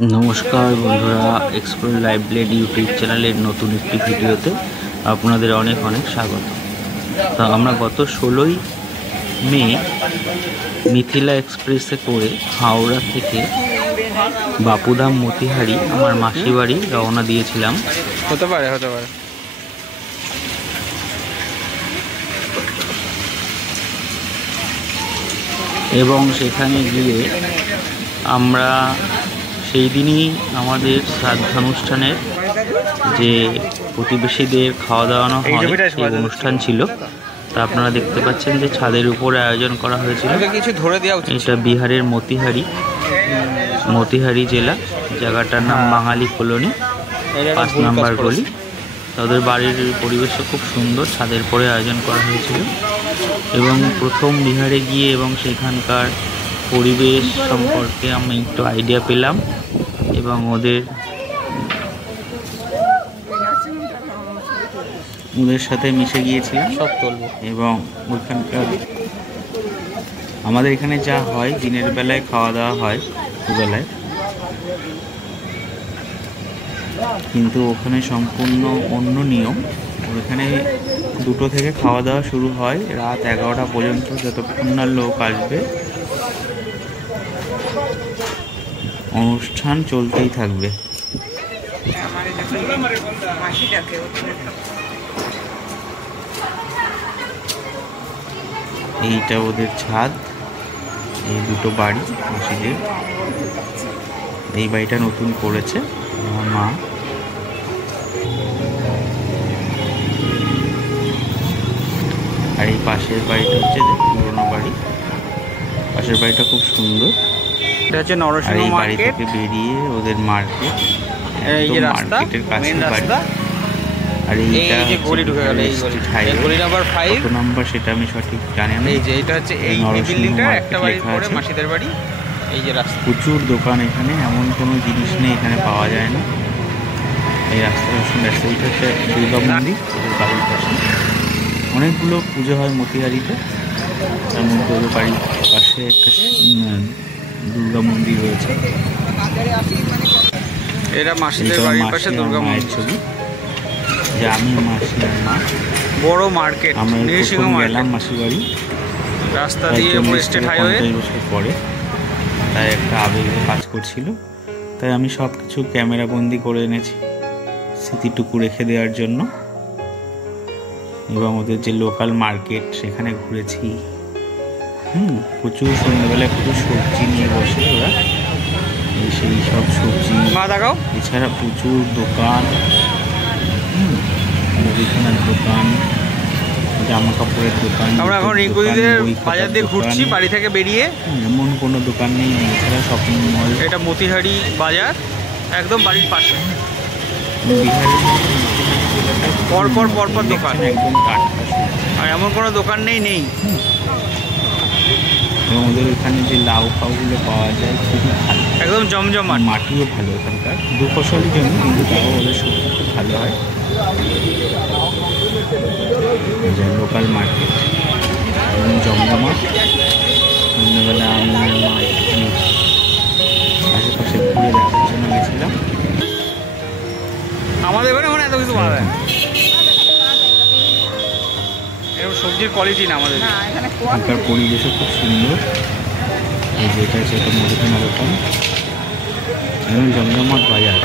নমস্কার বন্ধুরা, explore live blade YouTube চ্যানেলের নতুন একটি ভিডিওতে আপনাদের অনেক অনেক স্বাগত। তা আমরা গত 16ই মে মিথিলা এক্সপ্রেসে করে হাওড়া থেকে বাপুধাম মতিহারি আমার মাসি বাড়ি রওনা দিয়েছিলাম। হতে পারে এবং সেখানে গিয়ে আমরা সেই দিনই আমাদের শ্রাদ্ধানুষ্ঠানের যে প্রতিবেশীদের খাওয়া দাওয়ানো হয় সেই অনুষ্ঠান ছিল। তা আপনারা দেখতে পাচ্ছেন যে ছাদের উপরে আয়োজন করা হয়েছিল। এটা বিহারের মতিহারি জেলা, জায়গাটার নাম বাঙালি কলোনি, 5 নম্বর গলি। তাদের বাড়ির পরিবেশও খুব সুন্দর, ছাদের উপরে আয়োজন করা হয়েছিল। এবং প্রথম বিহারে গিয়ে এবং সেখানকার পরিবেশ সম্পর্কে আমি একটু আইডিয়া পেলাম এবং ওদের সাথে মিশে গিয়েছিলাম সব তুলবো। এবং ওইখানকার আমাদের এখানে যা হয়, দিনের বেলায় খাওয়া দাওয়া হয় দুবেলায়, কিন্তু ওখানে সম্পূর্ণ অন্য নিয়ম। ওখানে 2টো থেকে খাওয়া দাওয়া শুরু হয়, রাত 11টা পর্যন্ত, যতক্ষণ না লোক আসবে অনুষ্ঠান চলতেই থাকবে। এইটা ওদের ছাদ, এই 2টো বাড়ি মাসিদের। এই বাড়িটা নতুন করেছে আমার মা। আর এই পাশের বাড়িটা হচ্ছে পুরোনো বাড়ি। পাশের বাড়িটা খুব সুন্দর। এটা হচ্ছে নরসিংহ মার্কেট থেকে বেরিয়ে ওদের মার্কেট, এই যে রাস্তা, মার্কেটের কাছে বাড়ি। আর এইটা যে গলি ঢুকে গেল, এই গলি নাম্বার 5 কত নাম্বার সেটা আমি সঠিক জানি না। এই যে এটা হচ্ছে এই বিল্ডিংটা, একটা বাড়ির পরে মাসিদের বাড়ি। এই যে রাস্তা, প্রচুর দোকান এখানে, এমন কোনো জিনিস নেই এখানে পাওয়া যায় না। এই রাস্তাটা সুন্দর। এইটা হচ্ছে দুর্গা মন্দির, ওদের বাড়ির পাশে অনেকগুলো পুজো হয় মতিহারিতে। তার মধ্যে ওদের বাড়ির পাশে একটা দুর্গা মন্দির রয়েছে। এটা মাসিদের বাড়ির পাশে দুর্গা মায়ের ছবি, যে আমি মাসি আর মা। বড় মার্কেট, আমরা গেলাম মাসি বাড়ি রাস্তা দিয়ে স্টেট হাইওয়ে। 50 বছর পরে, তাই একটা আবেগে কাজ করছিল। তাই আমি সব কিছু ক্যামেরা বন্দি করে এনেছি স্মৃতিটুকু রেখে দেওয়ার জন্য। এবং ওদের যে লোকাল মার্কেট সেখানে ঘুরেছি। প্রচুর সন্ধ্যাবেলায় প্রচুর সবজি নিয়ে বসে ওরা, সেই সব সবজি। এছাড়া প্রচুর দোকান, মুদিখানার দোকান, জামা কাপড়ের দোকান। আমরা এখন রিঙ্কুদিদের বাজার দিয়ে ঘুরছি বাড়ি থেকে বেরিয়ে। এমন কোনো দোকান নেই। এছাড়া শপিং মল। এটা মতিহারি বাজার, একদম বাড়ির পাশে। পরপর দোকান, একদম টাটকা, আর এমন কোনো দোকান নেই। এবং ওদের এখানে যে লাউ ফাউগুলো পাওয়া যায় খুবই ভালো, একদম জমজমাট। মাটিও ভালো এখানকার, 2 ফসলি জমি, কিন্তু তাও ওদের সবজি খুব ভালো হয়। লোকাল মার্কেট এবং জমজমাট। সন্ধ্যাবেলা আমি আর মা আশেপাশে ঘুরে দেখার জন্য গেছিলাম। আমাদের এখানে এত কিছু পাওয়া যায় না, এরকম সবজির কোয়ালিটি না আমাদের এখানকার। পরিবেশও খুব সুন্দর। এই যে এটা হচ্ছে একটা মুদিখানা দোকান এবং জমজমাট বাজার।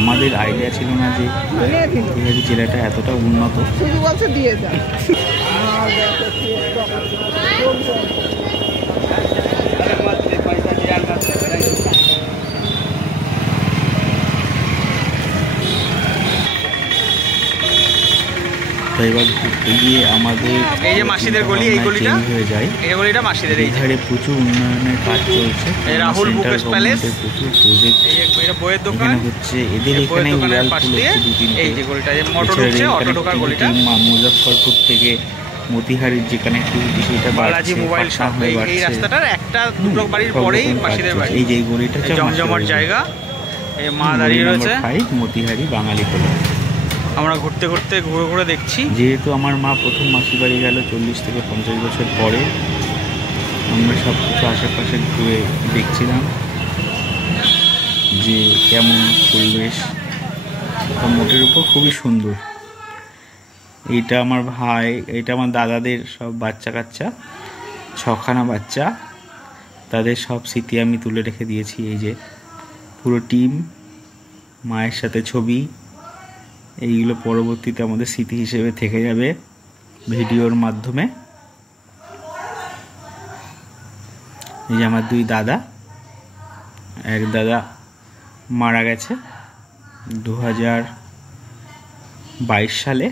আমাদের আইডিয়া ছিল না যে মতিহারি জেলাটা এতটা উন্নত। এবার ঘুরতে গিয়ে আমাদের এই যে মাসিদের গলি, এই গলিটা হয়ে যায়। এই গলিটা মাসিদের। এই ধারে প্রচুর উন্নয়নের কাজ চলছে। রাহুল বুকেশ প্যালেস, প্রচুর প্রজেক্ট। এটা বইয়ের দোকান হচ্ছে এদের এখানে। এই যে গলিটা, যে মোটর ঢুকছে, অটো ঢোকার গলিটা। মুজফ্ফরপুর থেকে মতিহারির যে কানেক্টিভিটি সেটা বালাজি মোবাইল শপ। এই রাস্তাটার একটা 2 বাড়ির পরেই মাসিদের বাড়ি। এই যে গলিটা জমজমাট জায়গা। এই মা দাঁড়িয়ে রয়েছে। মতিহারি বাঙালি কলোনি। আমরা ঘুরতে ঘুরে দেখছি। যেহেতু আমার মা প্রথম মাসি বাড়ি গেল 40 থেকে 50 বছর পরে, আমরা সব কিছু আশেপাশে ঘুরে দেখছিলাম যে কেমন পরিবেশ। মোটের উপর খুবই সুন্দর। এইটা আমার ভাই, এটা আমার দাদাদের সব বাচ্চা কাচ্চা, 6খানা বাচ্চা, তাদের সব স্মৃতি আমি তুলে রেখে দিয়েছি। এই যে পুরো টিম, মায়ের সাথে ছবি, এইগুলো পরবর্তীতে আমাদের স্মৃতি হিসেবে থেকে যাবে ভিডিওর মাধ্যমে। এই যে আমার 2 দাদা, এক দাদা মারা গেছে 2022 সালে,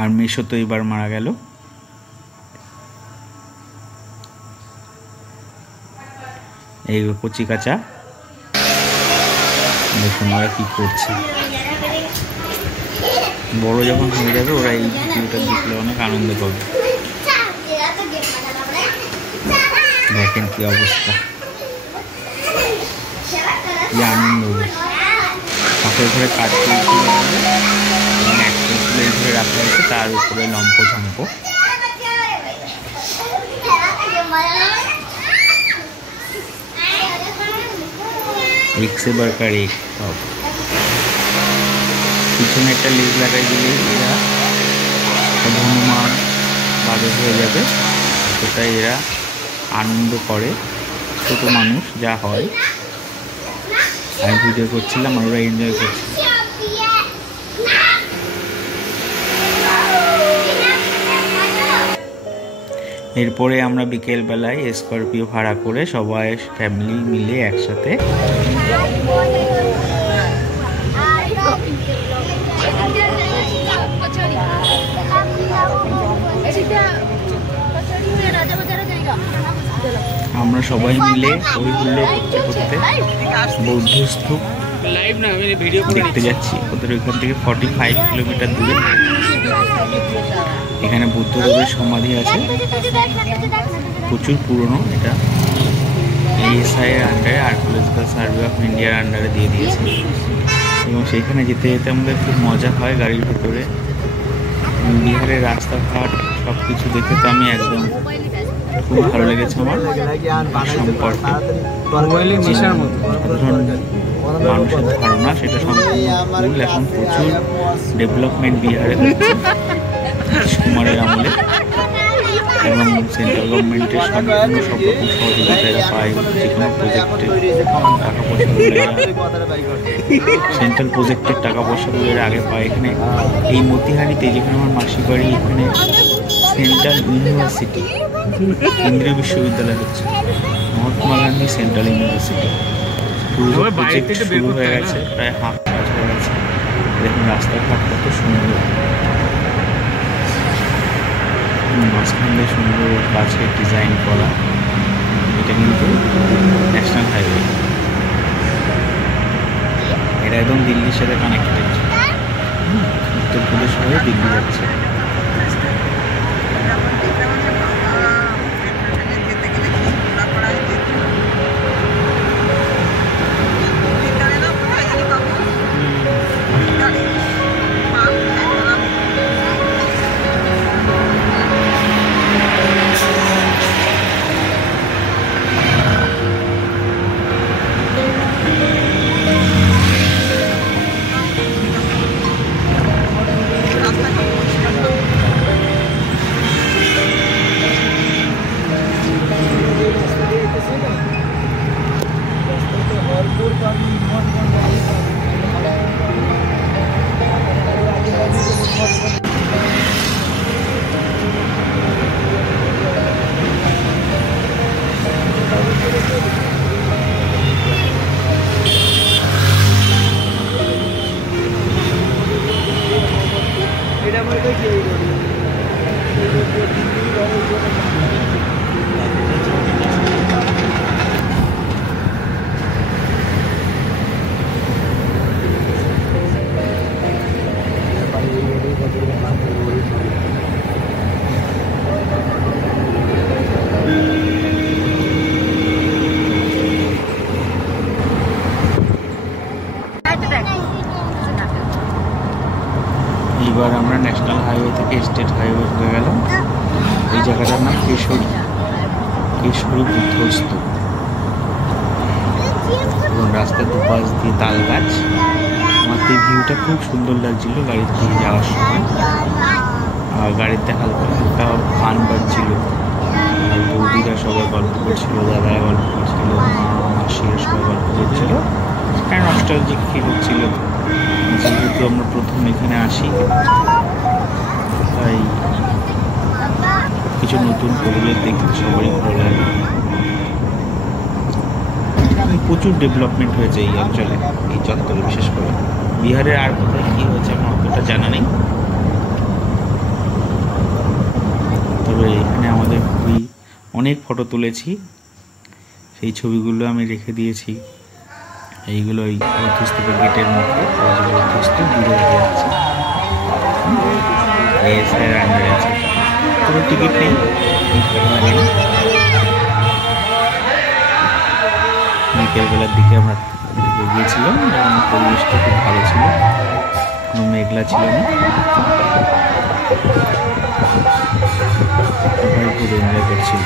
আর মেশো তো এবার মারা গেল। এই কচি কাঁচা, দেখুন ওরা কি করছে। বড় যখন হয়ে যাবে ওরা এই ভিডিওটা দেখলে অনেক আনন্দ পাবে। দেখেন কি অবস্থা, কি আনন্দ। পাশের ঘরে কাজ চলছিল এবং একটা এই ঘরে রাখা হয়েছে, তার উপরে লম্প ঝম্প। একসে বারকার এক সব পিছনে একটা লেজ লাগাই দিলে এরা হনুমান বাদর হয়ে যাবে, সেটাই এরা আনন্দ করে। ছোট মানুষ যা হয়, আমি ভিডিও করছিলাম আর ওরা এনজয় করছিল। এরপরে আমরা বিকেলবেলায় স্করপিও ভাড়া করে সবাই ফ্যামিলি মিলে একসাথে আমরা সবাই মিলে ওই হুল্লোড় করতে বৌদ্ধ স্তূপ দেখতে যাচ্ছি। ওদের ওইখান থেকে 45 কিলোমিটার দূরে। এখানে বুদ্ধদেবের সমাধি আছে, প্রচুর পুরনো। এটা ASI এর আন্ডারে, আর্কিওলজিক্যাল সার্ভে অফ ইন্ডিয়ার আন্ডারে দিয়ে দিয়েছে। এবং সেখানে যেতে যেতে আমাদের খুব মজা হয় গাড়ির ভিতরে। বিহারের রাস্তাঘাট সব কিছু দেখে তো আমি একদম খুব ভালো লেগেছে আমার। সম্পর্কে মানুষের ধারণা সেটা সম্পূর্ণ এখন প্রচুর ডেভেলপমেন্ট বিহারে হচ্ছে কুমারের আমলে, এবং সেন্ট্রাল গভর্নমেন্টের সম্পূর্ণ সব রকম সহযোগিতা এরা পায়। যে কোনো প্রজেক্টে টাকা পয়সা সেন্ট্রাল প্রজেক্টের টাকা পয়সাগুলো এরা আগে পায়। এখানে এই মতিহারিতে, যেখানে আমার মাসির বাড়ি, এখানে সেন্ট্রাল ইউনিভার্সিটি, কেন্দ্রীয় বিশ্ববিদ্যালয় হচ্ছে Mahatma Gandhi central university. Project শুরু হয়ে গেছে, প্রায় হাফ কাজ হয়ে গেছে। দেখুন রাস্তাঘাট কত সুন্দর, মাঝখান দিয়ে সুন্দর গাছের ডিজাইন করা। এটা কিন্তু ন্যাশনাল হাইওয়ে, এটা একদম দিল্লির সাথে কানেক্টেড। উত্তরপ্রদেশ হয়ে দিল্লি যাচ্ছে। কেশরী বুদ্ধস্তূপ এবং রাস্তার দুপাশ দিয়ে তাল গাছ। আমার তো এই ভিউটা খুব সুন্দর লাগছিল গাড়ির থেকে যাওয়ার সময়। আর গাড়িতে হালকা হালকা গান বাজছিল, আর বৌদিরা সবাই গল্প করছিল, দাদারা গল্প করছিল, মাসিরা সবাই গল্প করছিল। হ্যাঁ, নস্টালজিক ফিল হচ্ছিল, যেহেতু আমরা প্রথম এখানে আসি, তাই কিছু নতুন পরিবেশ দেখতে সবারই ভালো লাগে। প্রচুর ডেভেলপমেন্ট হয়েছে এই অঞ্চলে, এই চত্বরে বিশেষ করে। বিহারের আর কোথায় কী হয়েছে আমার অতটা জানা নেই, তবে এখানে আমাদের খুবই অনেক ফটো তুলেছি, সেই ছবিগুলো আমি রেখে দিয়েছি। এইগুলো ওই বৌদ্ধস্তূপের গেটের মধ্যে, বৌদ্ধস্তূপ দূরে দেখা যাচ্ছে, এসআই আন্ডারে আছে, কোনো টিকিট নেই, বিকেলবেলার দিকে আমরা গিয়েছিলাম এবং পরিবেশটা খুব ভালো ছিল, কোনো মেঘলা ছিল না, সবাই খুব এনজয় করছিল।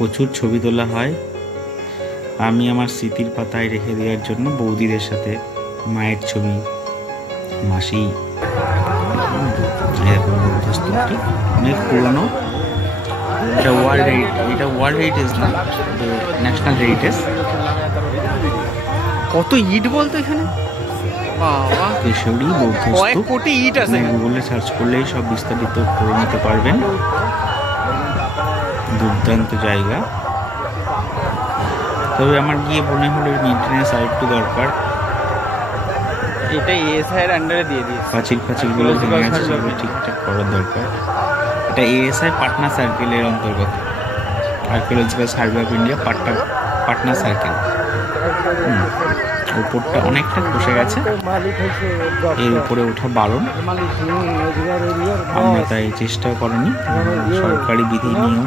প্রচুর ছবি তোলা হয়, আমি আমার স্মৃতির পাতায় রেখে দেওয়ার জন্য বৌদিদের সাথে মায়ের ছবি, মাসি। এরকম বৌদ্ধস্তূপটি অনেক পুরনো, এটা ওয়ার্ল্ড হেরিটেজ না, ন্যাশনাল হেরিটেজ। কত ইট বলতো এখানে, কেশরী বৌদ্ধস্তূপ, কোটি ইট আছে, গুগলে সার্চ করলেই সব বিস্তারিত করে নিতে পারবেন। দুর্দান্ত জায়গা, তবে আমার গিয়ে মনে হলো মেনটেন্যান্স আরেকটু দরকার। এটা এএসআই এর আন্ডারে দিয়ে দিয়েছে, পাঁচিলগুলো ভেঙে গেছে, সেগুলো ঠিকঠাক করার দরকার। এটা এএসআই পাটনা সার্কেলের অন্তর্গত, archaeological survey of India Patna circle. উপরটা অনেকটা খসে গেছে, এর উপরে ওঠা বারণ, আমরা তাই চেষ্টা করিনি। সরকারি বিধি নিয়ম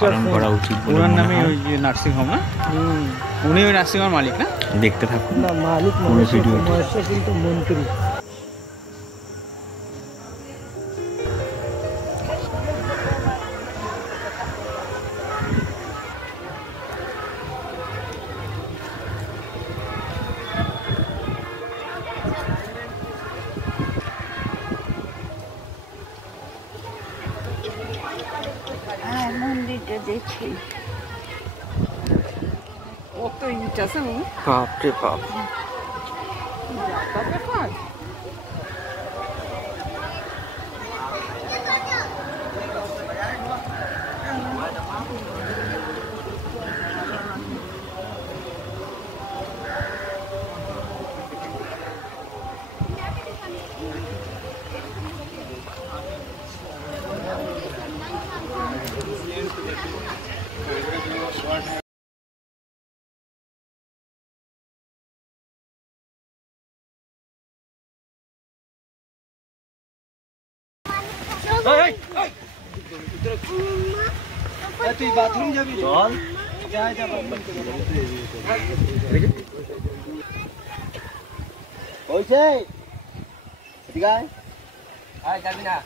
পালন করা উচিত। ওনার নামে ওই নার্সিং হোম না, উনি ওই নার্সিং হোমের মালিক না? দেখতে থাকুন পুরো ভিডিওটি। মন্দিরটা দেখি কত ইট আছে, বাপরে বাপ। তুই বাথরুম যাবি? চল। হয়েছে? ঠিক আছে? যাবি না?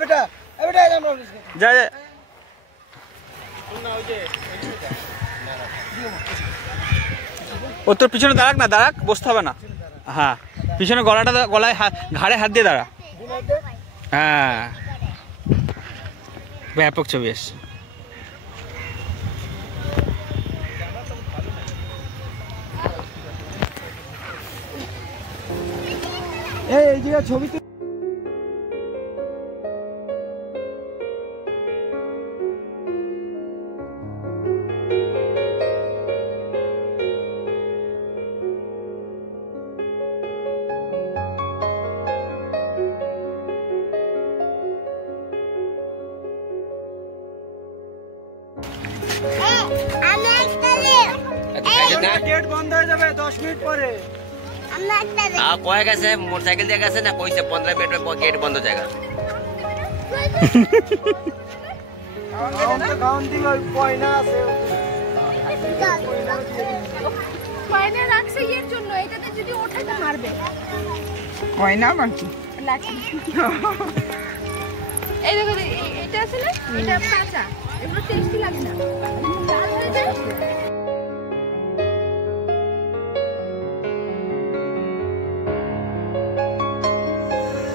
বেটা যা যা ও তোর পিছনে দাঁড়াক না, দাঁড়াক, বসতে হবে না। হ্যাঁ, পিছনে গলায় ঘাড়ে হাত দিয়ে দাঁড়া। হ্যাঁ, ব্যাপক ছবি এসছে। এই জায়গা ছবি গেট বন্ধ হয়ে যাবে 10 মিনিট পরে। কয়ে গেছে মোটরসাইকেল দিয়ে গেছে না, কইছে 15 মিনিট পর গেট বন্ধ জায়গা। পয়না আছে, পয়না রাখছে এর জন্য, এটাতে যদি ওঠে তো মারবে। কয়না বাকি লাঠি। এই দেখো, এটা আছে না, এটা কাঁচা, এগুলো টেস্টি লাগে না, লাল হয়ে যায়।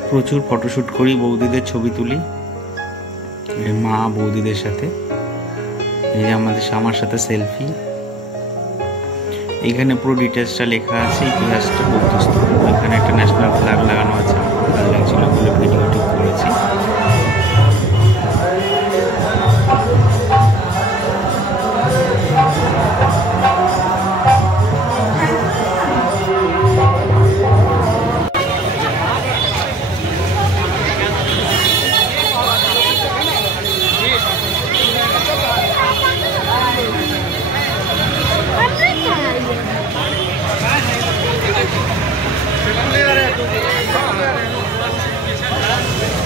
প্রচুর ফটোশ্যুট করি, বৌদিদের ছবি তুলি, মা বৌদিদের সাথে। এই যে আমার সাথে সেলফি। এখানে পুরো ডিটেলসটা লেখা আছে, ইতিহাসটা বৌদ্ধস্ত। এখানে একটা ন্যাশনাল ফ্ল্যাগ লাগানো আছে, আমার ভালো লাগছিল বলে ভিডিও ঠিক করেছি।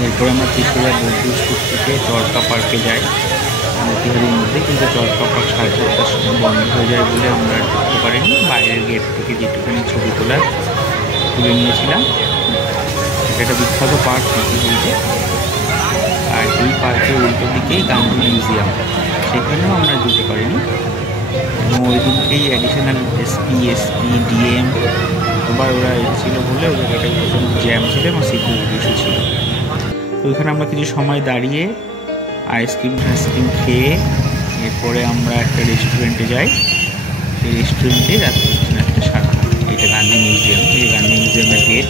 এরপরে আমরা ত্রিপুরা বৌদ্ধ স্কুল থেকে চরকা পার্কে যাই মতিহারির মধ্যে, কিন্তু চরকা পার্ক 4:30টার সময় বন্ধ হয়ে যায় বলে আমরা ঢুকতে পারিনি। বাইরের গেট থেকে যেটুকুনি ছবি তুলে নিয়েছিলাম। এটা বিখ্যাত পার্ক মতিহারিতে। আর এই পার্কের উল্টো দিকেই গান্ধী মিউজিয়াম, সেখানেও আমরা যেতে পারিনি। এবং ওই দিনকেই অ্যাডিশনাল এসপি ডিএম সবাই ওরা এসেছিল বলে ওই জায়গাটায় প্রচণ্ড জ্যাম ছিল এবং সিকিউরিটি ইস্যু ছিল। তো ওইখানে আমরা কিছু সময় দাঁড়িয়ে আইসক্রিম খেয়ে এরপরে আমরা একটা রেস্টুরেন্টে যাই। সেই রেস্টুরেন্টে রাত্রে একটা সারা। এটা গান্ধী মিউজিয়াম, এই গান্ধী মিউজিয়ামের গেট।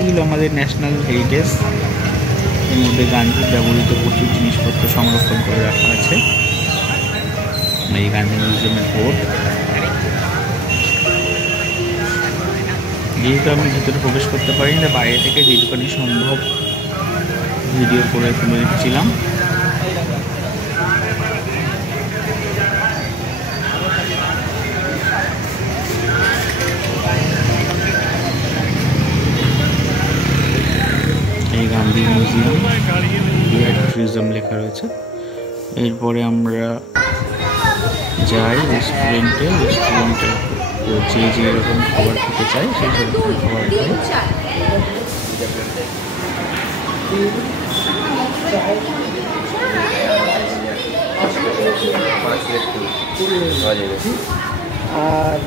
এগুলো আমাদের ন্যাশনাল হেরিটেজ। এর মধ্যে গান্ধীর ব্যবহৃত প্রচুর জিনিসপত্র সংরক্ষণ করে রাখা আছে। এই গান্ধী মিউজিয়ামের বোর্ড। যেহেতু আমি ভিতরে প্রবেশ করতে পারি না, বাইরে থেকে যেটুকুনি সম্ভব ভিডিও করে তুলে দিচ্ছিলাম। এই গান্ধী মিউজিয়াম, ট্যুরিজম লেখা রয়েছে। এরপরে আমরা যাই রেস্টুরেন্টে। যে যেরকম খাবার খেতে চাই সেই সেরকম খাবার খাই। আর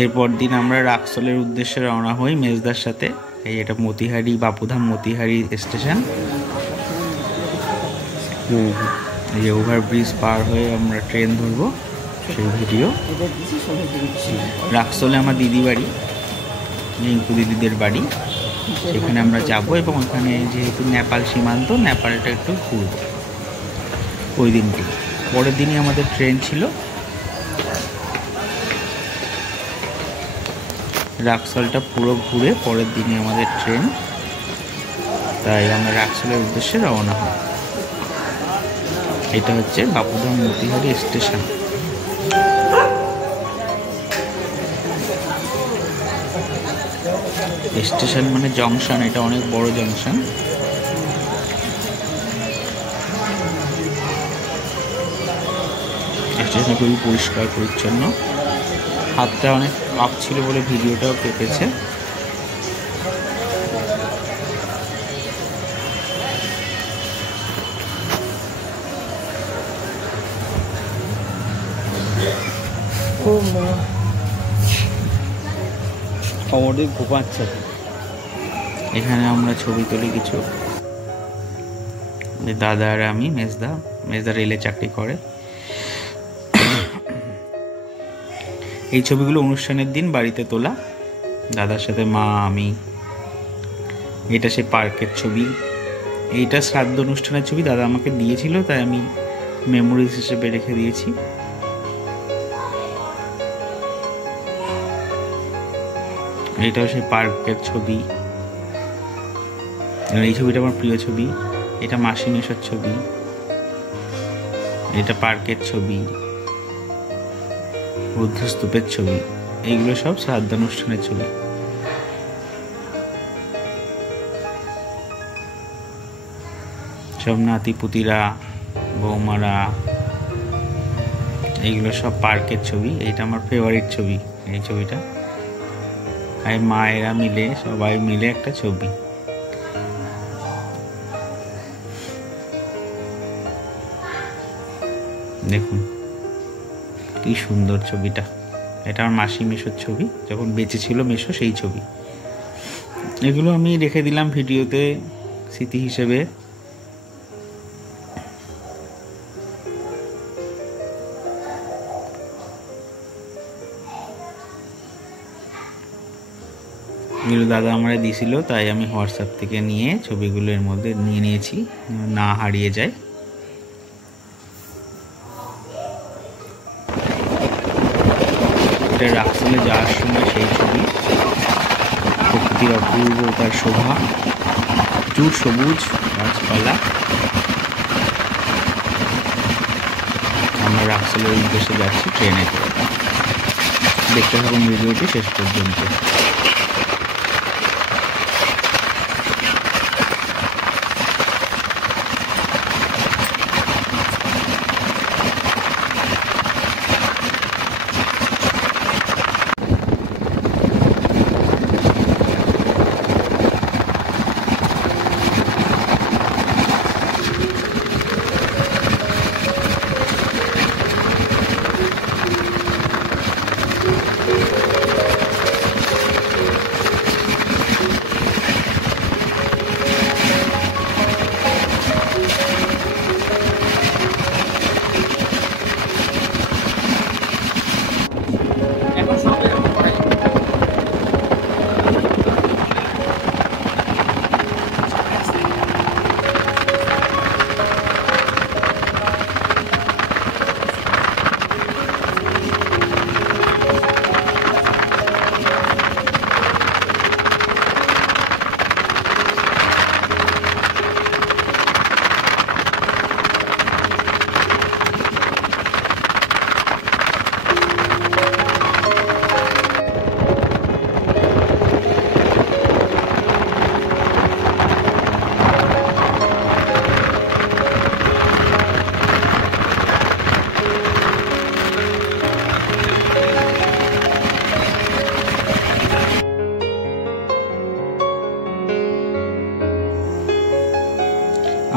এরপর দিন আমরা রাক্সলের উদ্দেশ্যে রওনা হই মেজদার সাথে। এই এটা মতিহারি, বাপুধাম মতিহারি স্টেশন। এই ওভারব্রিজ পার হয়ে আমরা ট্রেন ধরবো, সেই ভিডিও। রাক্সলে আমার দিদি বাড়ি, রিঙ্কু দিদিদের বাড়ি, সেখানে আমরা যাব এবং ওখানে যেহেতু নেপাল সীমান্ত, নেপালটা একটু ঘুরবো ওই দিনটি। পরের দিনই আমাদের ট্রেন ছিল। রাক্সলটা পুরো ঘুরে পরের দিনই আমাদের ট্রেন, তাই আমরা রাক্সলের উদ্দেশ্যে রওনা হই। এটা হচ্ছে বাপুধাম মতিহারি স্টেশন। স্টেশন মানে জংশন, এটা অনেক বড় জংশন। স্টেশন খুবই পরিষ্কার পরিচ্ছন্ন। হাতটা অনেক কাপ ছিল বলে ভিডিওটাও কেটেছে। খবরটি ঘুমাচ্ছে। এখানে আমরা ছবি তুলি কিছু। দাদা আর আমি, মেজদা রেলে চাকরি করে। এই ছবিগুলো অনুষ্ঠানের দিন বাড়িতে তোলা, দাদার সাথে মা, আমি। এটা সে পার্কের ছবি। এইটা শ্রাদ্ধ অনুষ্ঠানের ছবি, দাদা আমাকে দিয়েছিল, তাই আমি মেমোরিজ হিসেবে রেখে দিয়েছি। এইটাও সেই পার্কের ছবি। এই ছবিটা আমার প্রিয় ছবি। এটা মাসি মেশোর ছবি। এটা পার্কের ছবি, বুদ্ধস্তূপের ছবি। এইগুলো সব শ্রাদ্ধানুষ্ঠানের ছবি। সব নাতিপুতিরা, বৌমারা, এইগুলো সব পার্কের ছবি। এইটা আমার ফেভারিট ছবি, এই ছবিটা। আর মায়েরা মিলে, সবাই মিলে একটা ছবি। দেখুন কি সুন্দর ছবিটা। এটা আমার মাসি মেশোর ছবি, যখন বেঁচে ছিল মেশো, সেই ছবি। এগুলো আমি রেখে দিলাম ভিডিওতে স্মৃতি হিসেবে। এগুলো দাদা আমারে দিয়েছিল, তাই আমি হোয়াটসঅ্যাপ থেকে নিয়ে ছবিগুলো এর মধ্যে নিয়ে নিয়েছি, না হারিয়ে যায়। এটা রাক্সলে যাওয়ার সময় সেই ছবি। প্রকৃতির অপূর্বতার শোভা, প্রচুর সবুজ গাছপালা। আমরা রাক্সলের উদ্দেশ্যে যাচ্ছি ট্রেনে। দেখতে থাকুন ভিডিওটি শেষ পর্যন্ত।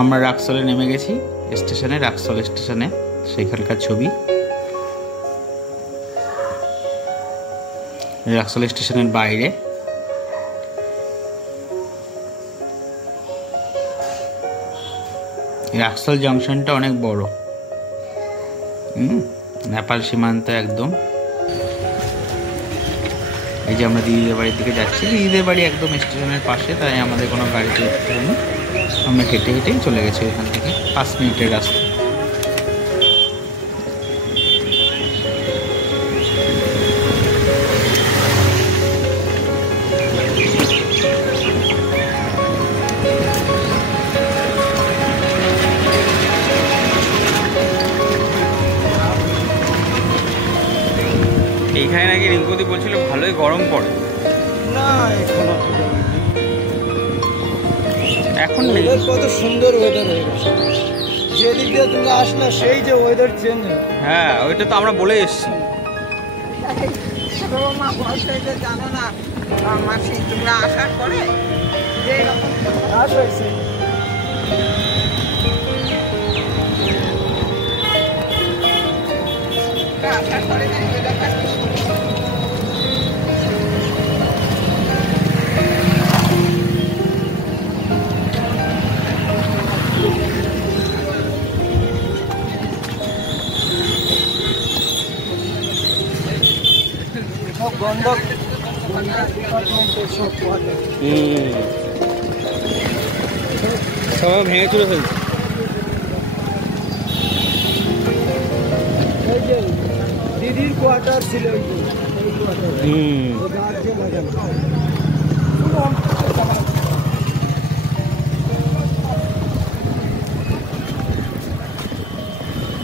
আমরা রাক্সলে নেমে গেছি স্টেশনে, রাক্সল স্টেশনে, সেখানকার ছবি। রাক্সল স্টেশনের বাইরে। রাক্সল জংশনটা অনেক বড়, নেপাল সীমান্ত একদম। এই যে আমরা দিদিদের বাড়ির দিকে যাচ্ছি, দিদিদের বাড়ি একদম স্টেশনের পাশে, তাই আমাদের কোনো গাড়িতে উঠতে হয়নি, আমরা হেঁটে হেঁটেই চলে গেছি এখান থেকে, 5 মিনিটের রাস্তা। এইখানে নাকি রিঙ্কুদি বলছিল ভালোই গরম পড়ে। না এখন এখন নেই। ওয়েদার কত সুন্দর ওয়েদার হয়ে গেছে, যেদিক দিয়ে তুমি আসলে সেই যে ওয়েদার চেঞ্জ হয়। হ্যাঁ, ওইটা তো আমরা বলে এসছি। ছোট মা বলছে যে জানো না মাসি তোমরা আসার পরে যে এরকম আস হয়েছে আসার পরে না ওয়েদারটা কি সুন্দর। সব গন্ধক ডিপার্টমেন্টের সব পাওয়া যায়। সবাই ভেঙে চুরে ফেলছে। এই যে দিদির কোয়ার্টার ছিল ওই যে, ওই কোয়ার্টার গাছ যে লাগানো।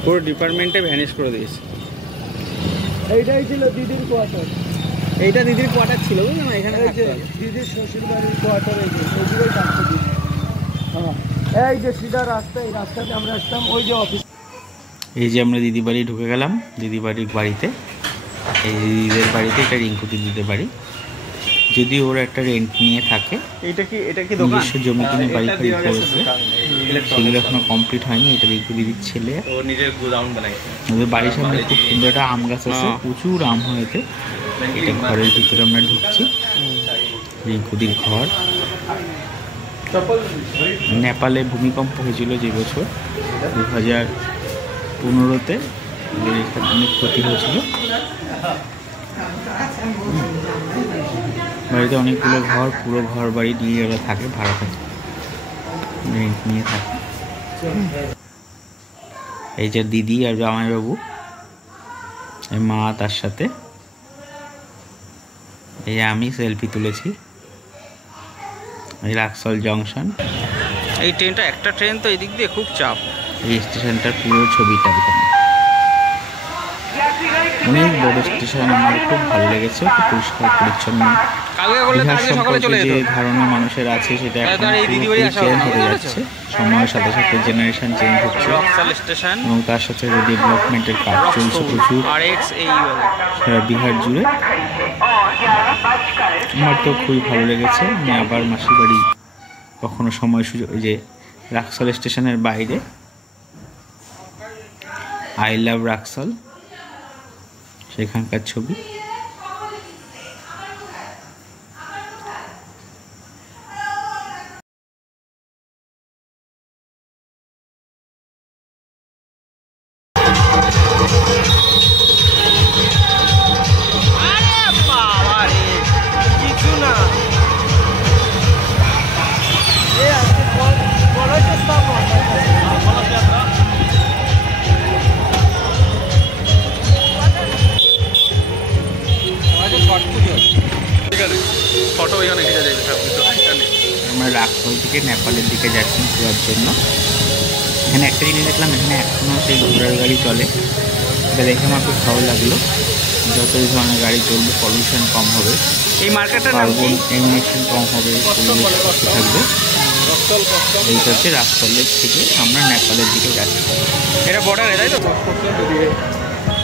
পুরো ডিপার্টমেন্টে ভ্যানিশ করে দিয়েছে। এইটাই ছিল দিদির কোয়ার্টার। এইটা দিদির কোয়ার্টার ছিল, বুঝলি না? এখানে এই যে থাকতো। দিদির শ্বশুর বাড়ির কোয়ার্টার, এই যে ওইদিকেই থাকতো দিদি। হ্যাঁ, এই যে সিধা রাস্তা, এই রাস্তাতে আমরা আসতাম, ওই যে অফিস। এই যে আমরা দিদি বাড়ি ঢুকে গেলাম, দিদি বাড়ির বাড়িতে। এই যে দিদিদের বাড়িতে, এটা রিঙ্কু দিদিদের বাড়ি। যদি ওরা একটা রেন্ট নিয়ে থাকে, এটা কি দোকান? নিজস্ব জমি কিনে বাড়ি ফাড়ি করেছে, সেগুলো এখনো কমপ্লিট হয়নি। এটা রিঙ্কু দিদির ছেলে, ও নিজের গোডাউন বানাইছে। ওদের বাড়ির সামনে খুব সুন্দর একটা আম গাছ আছে, প্রচুর আম হয়েছে। এটা ঘরের ভিতরে আমরা ঢুকছি, রিঙ্কুদির ঘর। নেপালে ভূমিকম্প হয়েছিল যে বছর 2015-তে, অনেক ক্ষতি হয়েছিল। বাড়িতে অনেকগুলো ঘর, পুরো ঘর বাড়ি নিয়ে ওরা থাকে, ভাড়া থাকে, রেন্ট নিয়ে থাকে। এই যে দিদি আর জামাইবাবু, এই মা তার সাথে। এই আমি সেলফি তুলেছি। এই রাক্সল জংশন। এই ট্রেনটা, একটা ট্রেন তো এদিক দিয়ে খুব চাপ। এই স্টেশনটার পুরো ছবিটা এখানে। অনেক বড় স্টেশন, আমার খুব ভালো লেগেছে, খুব পরিষ্কার পরিচ্ছন্ন। কালকে করলে বিহার আজকে সকালে সম্পর্কে চলে যে যেত। ধারণা মানুষের আছে সেটা এখন তাহলে এই দিদি বাড়ি আসা চেঞ্জ হবে হয়ে না, যাচ্ছে, সময়ের সাথে সাথে জেনারেশন চেঞ্জ হচ্ছে, রক্সাল স্টেশন, এবং তার সাথে ডেভেলপমেন্টের কাজ চলছে প্রচুর RX এই সারা বিহার জুড়ে। আমার তো খুবই ভালো লেগেছে। আমি আবার মাসির বাড়ি কখনো সময় সুযোগ, ওই যে রাক্সল স্টেশনের বাইরে আই লাভ রাক্সল, সেখানকার ছবি। কিছু না, এই আজকে কলেজের স্টাফ ফটো এখানে খিচা যাবে সব কিছু। আমরা রাক্সল থেকে নেপালের দিকে যাচ্ছি ঘোরার জন্য। এখানে একটা জিনিস দেখলাম, এখানে এখনও সেই ঘোড়ার গাড়ি চলে। এটা দেখে আমার খুব ভালো লাগলো। যত এই ধরনের গাড়ি চলবে পলিউশন কম হবে, এই মার্কেটটার নাম কি? কার্বন এমিশন কম হবে, পরিবেশ সুস্থ থাকবে। এইটা হচ্ছে রাক্সলের থেকে আমরা নেপালের দিকে যাচ্ছি। এটা বর্ডারে, তাই তো?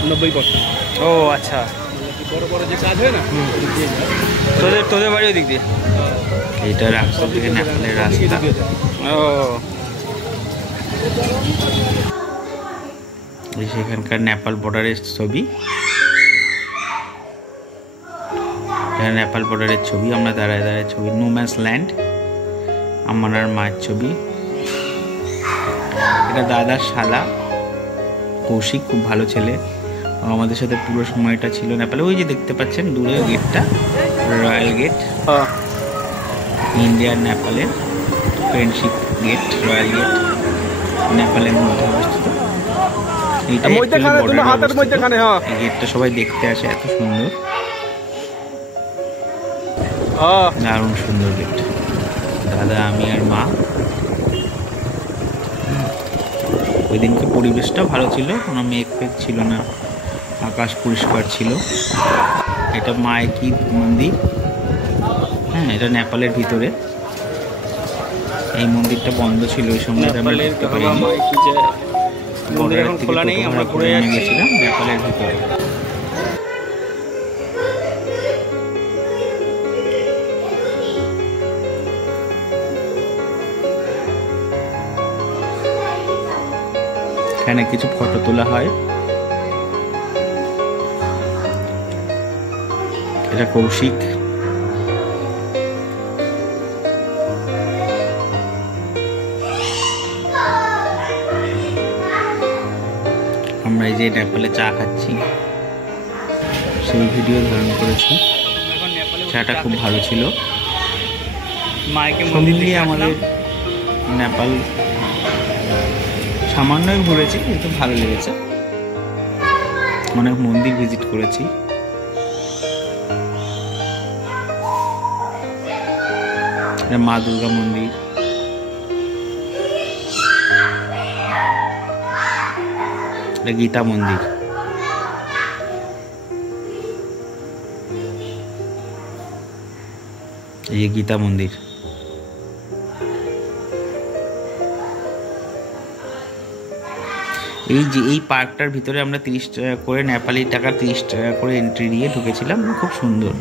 90%। ও আচ্ছা, বড় বড় যে কাজ হয় না, তোদের বাড়ি ওই দিক দিয়ে। এইটা রাক্সল থেকে নেপালের রাস্তা। ও, এই সেখানকার নেপাল বর্ডারের ছবি। এটা নেপাল বর্ডারের ছবি, আমরা দাঁড়ায় দাঁড়ায় ছবি। নোম্যান্স ল্যান্ড, আমার আর মায়ের ছবি। এটা দাদার শালা কৌশিক, খুব ভালো ছেলে, আমাদের সাথে পুরো সময়টা ছিল নেপালে। ওই যে দেখতে পাচ্ছেন দূরে গেটটা, রয়্যাল গেট, ইন্ডিয়া নেপালের ফ্রেন্ডশিপ গেট, রয়্যাল গেট, নেপালের মধ্যে অবস্থিত। এইটা এই গেটটা সবাই দেখতে আসে, এত সুন্দর, দারুণ সুন্দর গেট। দাদা, আমি আর মা। ওই দিনকে পরিবেশটা ভালো ছিল, কোনো মেঘ ফেঘ ছিল না, আকাশ পরিষ্কার ছিল। এটা মাইকি মন্দির, হ্যাঁ, এটা নেপালের ভিতরে। এই মন্দিরটা বন্ধ ছিল ওই সময়, খোলা নেই, আমরা ঘুরে গেছিলাম নেপালের ভিতরে। এখানে কিছু ফটো তোলা হয়। এটা কৌশিক, আমরা এই যে নেপালে চা খাচ্ছি সেই ভিডিও ধারণ করেছি। চাটা খুব ভালো ছিল। সব মিলিয়ে আমাদের নেপাল সামান্যই ঘুরেছি, কিন্তু ভালো লেগেছে। অনেক মন্দির ভিজিট করেছি। এটা মা দুর্গা মন্দির, এটা গীতা মন্দির, এই যে গীতা মন্দির। এই যে এই পার্কটার ভিতরে আমরা 30 টাকা করে, নেপালি টাকা 30 টাকা করে এন্ট্রি দিয়ে ঢুকেছিলাম। খুব সুন্দর।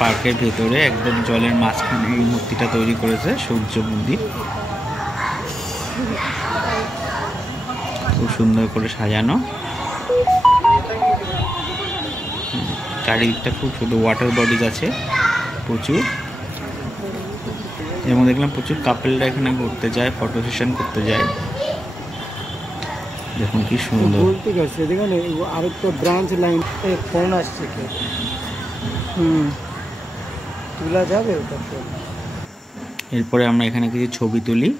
পার্কের ভেতরে একদম জলের মাঝখানে এই মূর্তিটা তৈরি করেছে, সূর্য মন্দির, খুব সুন্দর করে সাজানো। চারিদিকটা খুব সুন্দর, ওয়াটার বডিজ আছে প্রচুর। যেমন দেখলাম প্রচুর কাপেলরা এখানে ঘুরতে যায়, ফটো সেশন করতে যায়। দেখুন কি সুন্দর। আরেকটা ব্রাঞ্চ লাইন ফোন আসছে, তোলা যাবে ওটা। এরপরে আমরা এখানে কিছু ছবি তুলি।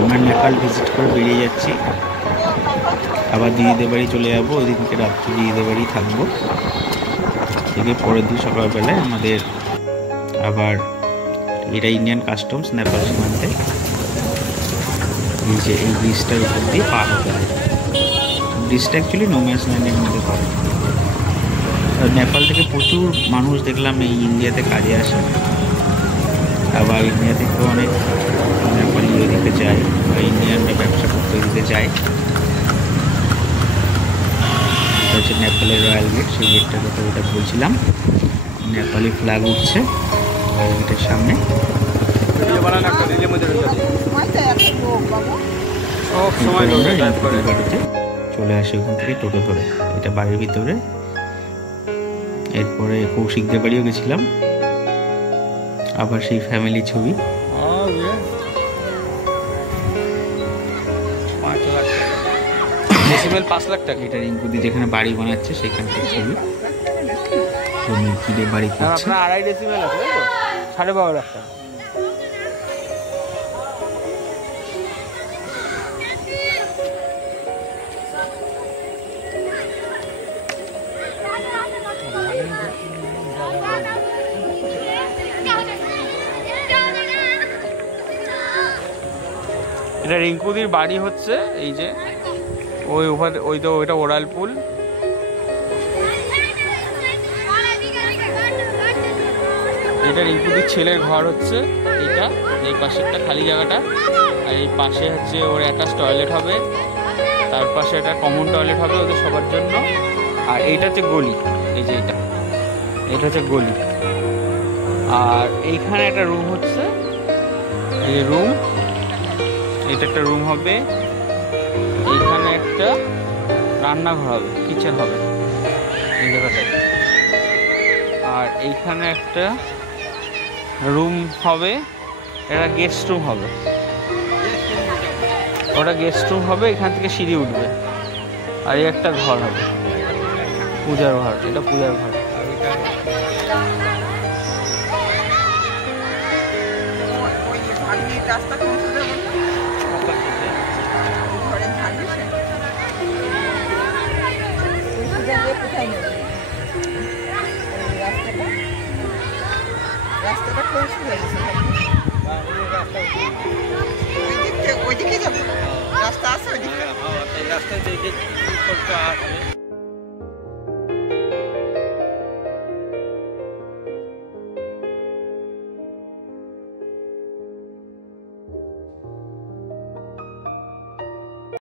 আমরা নেপাল ভিজিট করে বেরিয়ে যাচ্ছি, আবার দিদিদের বাড়ি চলে যাবো। ওই দিনকে রাত্রি দিদিদের বাড়ি থাকবো, থেকে পরের দিন সকালবেলায় আমাদের আবার, এটা ইন্ডিয়ান কাস্টমস নেপাল সীমান্তে, এই যে এই ব্রিজটার উপর দিয়ে পার হতে হয়। ব্রিজটা অ্যাকচুয়ালি নোম্যান্স ল্যান্ডের মধ্যে পড়ে। নেপাল থেকে প্রচুর মানুষ দেখলাম এই ইন্ডিয়াতে কাজে আসে, আবার ইন্ডিয়া থেকেও অনেক নেপালি ওইদিকে যায়, বা ইন্ডিয়ানরা ব্যবসা করতে ওইদিকে যায়। এটা হচ্ছে নেপালের রয়্যাল গেট, সেই গেটটার কথা যেটা বলছিলাম। নেপালি ফ্ল্যাগ উঠছে রয়্যাল গেটের সামনে। চলে আসে ওখান থেকে টোটো ধরে, এটা বাড়ির ভিতরে। এরপরে কৌশিকদের বাড়িও গেছিলাম, আবার সেই ফ্যামিলি ছবি। $5 লাখ টাকা। এটা রিঙ্কুদি যেখানে বাড়ি বানাচ্ছে সেখানকার ছবি। মিল্কিদের বাড়ি করছে। আপনার 2.5 ডেসিমেল আছে, তাই তো? 12.5 লাখ টাকা। এটা রিঙ্কুদির বাড়ি হচ্ছে এই যে ওই ওই তো ওইটা ওরাল পুল। এটা রিঙ্কুদির ছেলের ঘর হচ্ছে এটা, এই পাশেরটা খালি জায়গাটা, আর এই পাশে হচ্ছে ওর অ্যাটাচ টয়লেট হবে, তার পাশে একটা কমন টয়লেট হবে ওদের সবার জন্য। আর এইটা হচ্ছে গলি, এই যে এটা হচ্ছে গলি। আর এইখানে একটা রুম হচ্ছে, এই যে রুম, এটা একটা রুম হবে, এইখানে একটা রান্নাঘর হবে, কিচেন হবে এই জায়গাটায়। আর এইখানে একটা রুম হবে, এটা গেস্ট রুম হবে, ওটা গেস্ট রুম হবে, এখান থেকে সিঁড়ি উঠবে। আর এই একটা ঘর হবে, পূজার ঘর, এটা পূজার ঘর। ওই যে ভাগ্নির রাস্তা কোন সোজা বলতো? ঘরের ভাগ্নি সে? ওই সোজা দিয়ে কোথায় নেবে? ওই রাস্তাটা কোন সোজা গেছে? ওইদিকে যাবো, রাস্তা আছে ওইদিকে? রাস্তায়